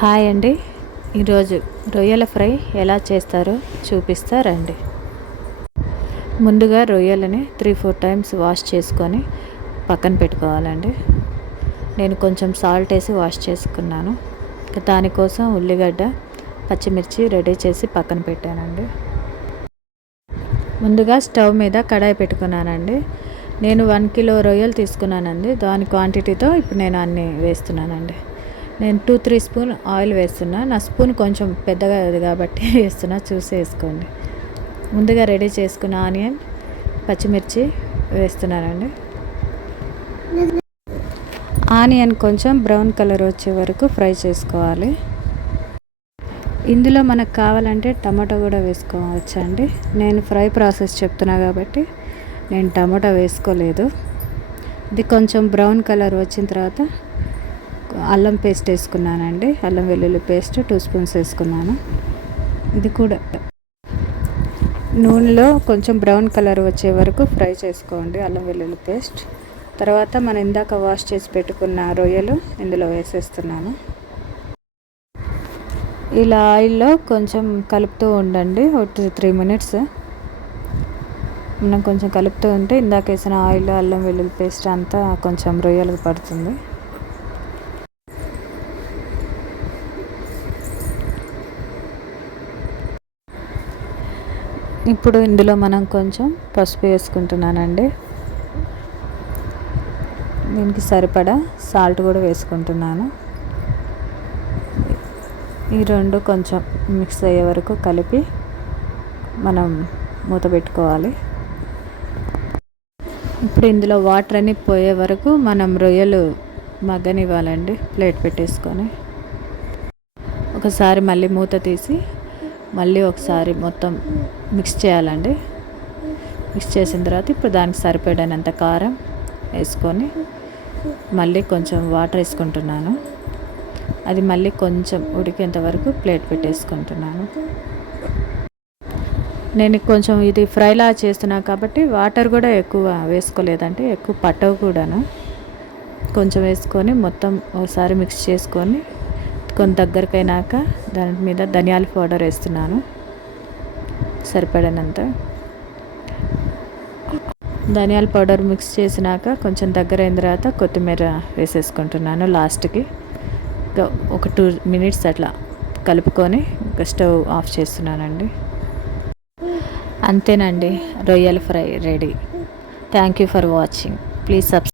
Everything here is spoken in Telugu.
హాయ్ అండి. ఈరోజు రొయ్యల ఫ్రై ఎలా చేస్తారో చూపిస్తారండి. ముందుగా రొయ్యలని 3-4 టైమ్స్ వాష్ చేసుకొని పక్కన పెట్టుకోవాలండి. నేను కొంచెం సాల్ట్ వేసి వాష్ చేసుకున్నాను. దానికోసం ఉల్లిగడ్డ, పచ్చిమిర్చి రెడీ చేసి పక్కన పెట్టానండి. ముందుగా స్టవ్ మీద కడాయి పెట్టుకున్నానండి. నేను 1 కిలో రొయ్యలు తీసుకున్నానండి. దాని క్వాంటిటీతో ఇప్పుడు నేను అన్నీ వేస్తున్నానండి. నేను 2-3 స్పూన్ ఆయిల్ వేస్తున్నా. నా స్పూన్ కొంచెం పెద్దగా ఉంది కాబట్టి వేస్తున్నా, చూసి వేసుకోండి. ముందుగా రెడీ చేసుకున్న ఆనియన్, పచ్చిమిర్చి వేస్తున్నానండి. ఆనియన్ కొంచెం బ్రౌన్ కలర్ వచ్చే వరకు ఫ్రై చేసుకోవాలి. ఇందులో మనకు కావాలంటే టమాటో కూడా వేసుకోవచ్చండి. నేను ఫ్రై ప్రాసెస్ చెప్తున్నా కాబట్టి నేను టమాటో వేసుకోలేదు. ఇది కొంచెం బ్రౌన్ కలర్ వచ్చిన తర్వాత అల్లం పేస్ట్ వేసుకున్నానండి. అల్లం వెల్లుల్లి పేస్ట్ 2 స్పూన్స్ వేసుకున్నాను. ఇది కూడా నూనెలో కొంచెం బ్రౌన్ కలర్ వచ్చే వరకు ఫ్రై చేసుకోండి అల్లం వెల్లుల్లి పేస్ట్. తర్వాత మనం ఇందాక వాష్ చేసి పెట్టుకున్న రొయ్యలు ఇందులో వేసేస్తున్నాను. ఇలా ఆయిల్లో కొంచెం కలుపుతూ ఉండండి. ఒక 2-3 మినిట్స్ మనం కొంచెం కలుపుతూ ఉంటే ఇందాక వేసిన ఆయిల్, అల్లం వెల్లుల్లి పేస్ట్ అంతా కొంచెం రొయ్యలకు పడుతుంది. ఇప్పుడు ఇందులో మనం కొంచెం పసుపు వేసుకుంటున్నానండి. దీనికి సరిపడా సాల్ట్ కూడా వేసుకుంటున్నాను. ఈ రెండు కొంచెం మిక్స్ అయ్యే వరకు కలిపి మనం మూత పెట్టుకోవాలి. ఇప్పుడు ఇందులో వాటర్ అన్ని పోయే వరకు మనం రొయ్యలు మగ్గనివ్వాలండి. ప్లేట్ పెట్టేసుకొని ఒకసారి మళ్ళీ మూత తీసి మళ్ళీ ఒకసారి మొత్తం మిక్స్ చేయాలండి. మిక్స్ చేసిన తర్వాత ఇప్పుడు దానికి సరిపడినంత కారం వేసుకొని మళ్ళీ కొంచెం వాటర్ వేసుకుంటున్నాను. అది మళ్ళీ కొంచెం ఉడికేంత వరకు ప్లేట్ పెట్టేసుకుంటున్నాను. నేను కొంచెం ఇది ఫ్రైలా చేస్తున్నా కాబట్టి వాటర్ కూడా ఎక్కువ వేసుకోలేదంటే ఎక్కువ పట్టవు కూడాను. కొంచెం వేసుకొని మొత్తం ఒకసారి మిక్స్ చేసుకొని కొంత దగ్గరకైనాక దాని మీద ధనియాల పౌడర్ వేస్తున్నాను సరిపడినంత. ధనియాల పౌడర్ మిక్స్ చేసినాక కొంచెం దగ్గర అయిన తర్వాత కొత్తిమీర వేసేసుకుంటున్నాను లాస్ట్కి. ఒక 2 మినిట్స్ అట్లా కలుపుకొని స్టవ్ ఆఫ్ చేస్తున్నానండి. అంతేనండి, రొయ్యల fry ready. Thank you for watching. Please subscribe.